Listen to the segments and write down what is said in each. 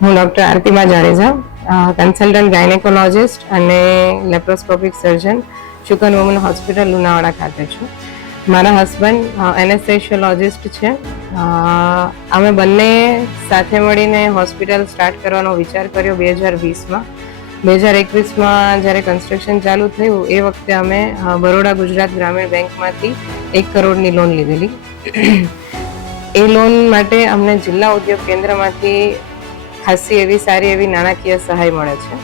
હું doctor આરતીબા Jadeja, consultant gynaecologist અને laparoscopic સર્જન શુકન woman hospital Lunawada ખાતે છું. મારા હસબન્ડ એનેસ્થેશિયોલોજિસ્ટ છે. અમે બંને સાથે મળીને હોસ્પિટલ સ્ટાર્ટ કરવાનો વિચાર કર્યો 2020માં. 2021માં જ્યારે કન્સ્ટ્રક્શન ચાલુ થયું એ વખતે અમે બરોડા ગુજરાત ગ્રામીણ બેંકમાંથી 1 કરોડની લોન લીધેલી. એ લોન માટે અમને જિલ્લા ઉદ્યોગ કેન્દ્રમાંથી ખાસી એવી સારી એવી નાણાકીય સહાય મળે છે.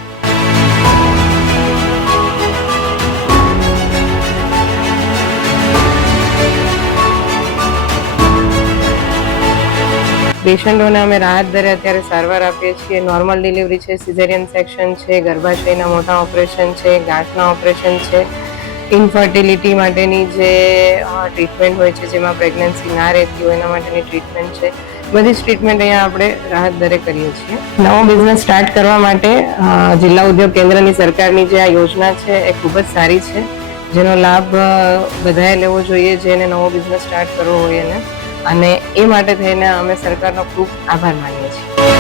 પેશન્ટોને અમે રાહત દરે અત્યારે સારવાર આપીએ છીએ. નોર્મલ ડિલિવરી છે, સિઝેરિયન સેક્શન છે, ગર્ભાશયના મોટા ઓપરેશન છે, ગાંઠના ઓપરેશન છે, ઇન્ફર્ટિલિટી માટેની જે ટ્રીટમેન્ટ હોય છે, જેમાં પ્રેગ્નન્સી ના રહેતી હોય એના માટેની ટ્રીટમેન્ટ છે. બધી જ ટ્રીટમેન્ટ અહીંયા આપણે રાહત દરે કરીએ છીએ. નવો બિઝનેસ સ્ટાર્ટ કરવા માટે જિલ્લા ઉદ્યોગ કેન્દ્રની સરકારની જે આ યોજના છે એ ખૂબ જ સારી છે, જેનો લાભ બધાએ લેવો જોઈએ જેને નવો બિઝનેસ સ્ટાર્ટ કરવો હોય એને. અને એ માટે થઈને અમે સરકારનો ખૂબ આભાર માનીએ છીએ.